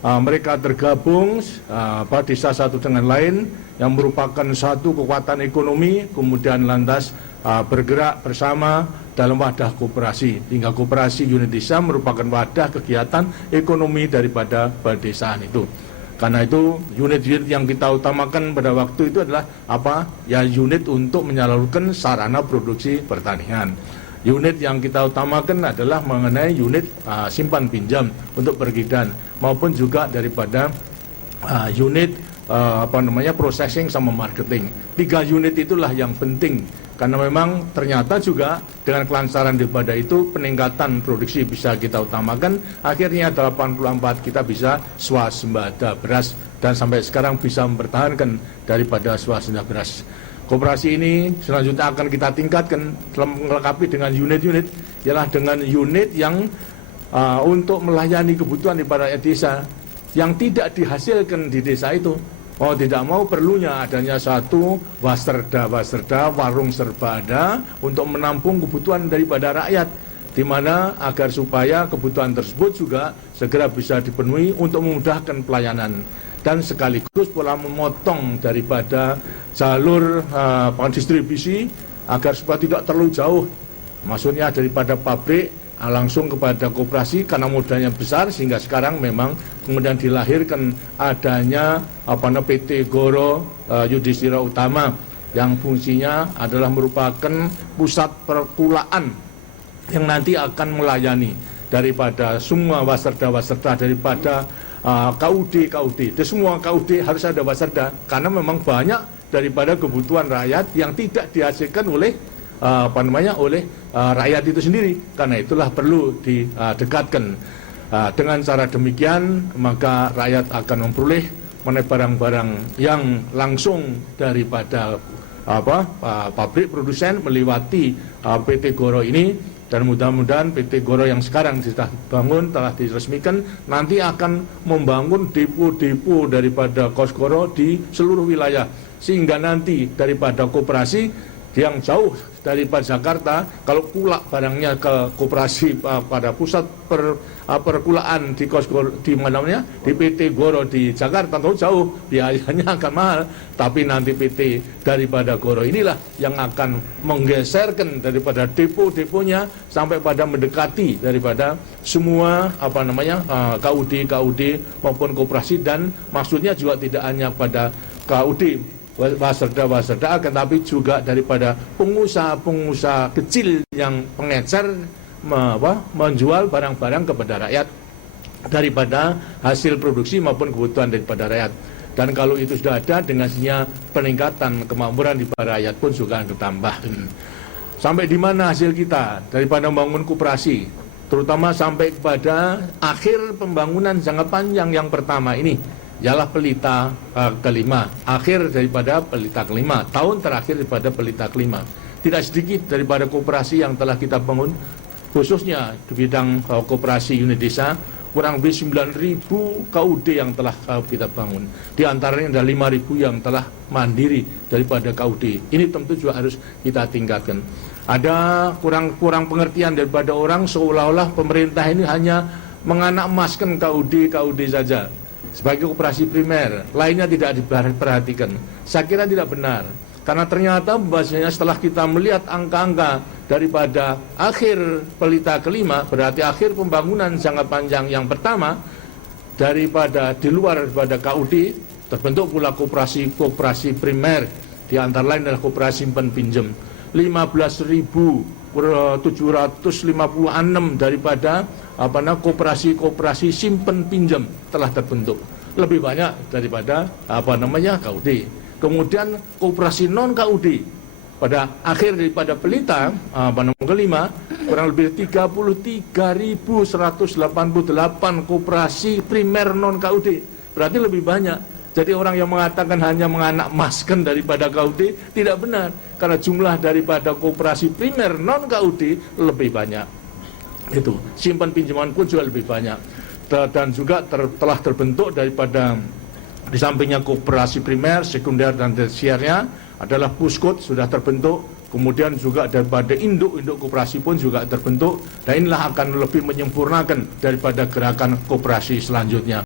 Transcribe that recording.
mereka tergabung desa satu dengan lain yang merupakan satu kekuatan ekonomi, kemudian lantas bergerak bersama dalam wadah koperasi, hingga koperasi unit desa merupakan wadah kegiatan ekonomi daripada pedesaan itu. Karena itu unit-unit yang kita utamakan pada waktu itu adalah unit untuk menyalurkan sarana produksi pertanian. Unit yang kita utamakan adalah mengenai unit simpan pinjam untuk perizinan, maupun juga daripada unit processing sama marketing. 3 unit itulah yang penting, karena memang ternyata juga dengan kelancaran daripada itu peningkatan produksi bisa kita utamakan. Akhirnya 84 kita bisa swasembada beras, dan sampai sekarang bisa mempertahankan daripada swasembada beras. Koperasi ini selanjutnya akan kita tingkatkan dalam melengkapi dengan unit-unit, ialah dengan unit yang untuk melayani kebutuhan daripada rakyat desa yang tidak dihasilkan di desa itu. Mau tidak mau perlunya adanya satu waserda, warung serbada untuk menampung kebutuhan daripada rakyat, di mana agar supaya kebutuhan tersebut juga segera bisa dipenuhi untuk memudahkan pelayanan, dan sekaligus pula memotong daripada jalur distribusi agar supaya tidak terlalu jauh, maksudnya daripada pabrik langsung kepada koperasi, karena modalnya besar, sehingga sekarang memang kemudian dilahirkan adanya PT Goro Yudhistira Utama yang fungsinya adalah merupakan pusat perkulaan yang nanti akan melayani daripada semua waserda daripada KUD. Di semua KUD harus ada waserda, karena memang banyak daripada kebutuhan rakyat yang tidak dihasilkan oleh rakyat itu sendiri. Karena itulah perlu didekatkan. Dengan cara demikian maka rakyat akan memperoleh barang-barang yang langsung daripada pabrik produsen melewati PT Goro ini, dan mudah-mudahan PT Goro yang sekarang sudah bangun, telah diresmikan, nanti akan membangun depo-depo daripada Kos Goro di seluruh wilayah, sehingga nanti daripada koperasi yang jauh daripada Jakarta, kalau pulak barangnya ke koperasi pada pusat perkulaan di di PT Goro di Jakarta, kalau jauh biayanya akan mahal, tapi nanti PT daripada Goro inilah yang akan menggeserkan daripada depo-deponya sampai pada mendekati daripada semua KUD maupun koperasi, dan maksudnya juga tidak hanya pada KUD waserda, tetapi juga daripada pengusaha-pengusaha kecil yang pengecer menjual barang-barang kepada rakyat daripada hasil produksi maupun kebutuhan daripada rakyat. Dan kalau itu sudah ada, dengan peningkatan kemakmuran di rakyat pun juga bertambah. Sampai di mana hasil kita daripada membangun koperasi, terutama sampai kepada akhir pembangunan jangka panjang yang pertama ini, ialah pelita kelima, akhir daripada pelita kelima, tahun terakhir daripada pelita kelima. Tidak sedikit daripada koperasi yang telah kita bangun, khususnya di bidang koperasi unit desa, kurang lebih 9.000 KUD yang telah kita bangun. Di antaranya ada 5.000 yang telah mandiri daripada KUD. Ini tentu juga harus kita tingkatkan. Ada kurang pengertian daripada orang, seolah-olah pemerintah ini hanya menganakmaskan KUD saja sebagai koperasi primer, lainnya tidak diperhatikan. Saya kira tidak benar, karena ternyata bahasanya setelah kita melihat angka-angka daripada akhir pelita kelima, berarti akhir pembangunan jangka panjang yang pertama, daripada di luar daripada KUD terbentuk pula koperasi primer, di antara lain adalah koperasi simpan pinjam. 15.756 daripada koperasi simpan pinjam telah terbentuk, lebih banyak daripada KUD. Kemudian koperasi non KUD pada akhir daripada pelita kelima, kurang lebih 33.188 koperasi primer non KUD, berarti lebih banyak. Jadi orang yang mengatakan hanya menganakmaskan daripada KUD tidak benar, karena jumlah daripada koperasi primer non KUD lebih banyak. Itu simpan pinjaman pun juga lebih banyak, dan juga telah terbentuk daripada di sampingnya koperasi primer, sekunder, dan tersiernya adalah puskut sudah terbentuk. Kemudian juga daripada induk koperasi pun juga terbentuk, dan inilah akan lebih menyempurnakan daripada gerakan koperasi selanjutnya.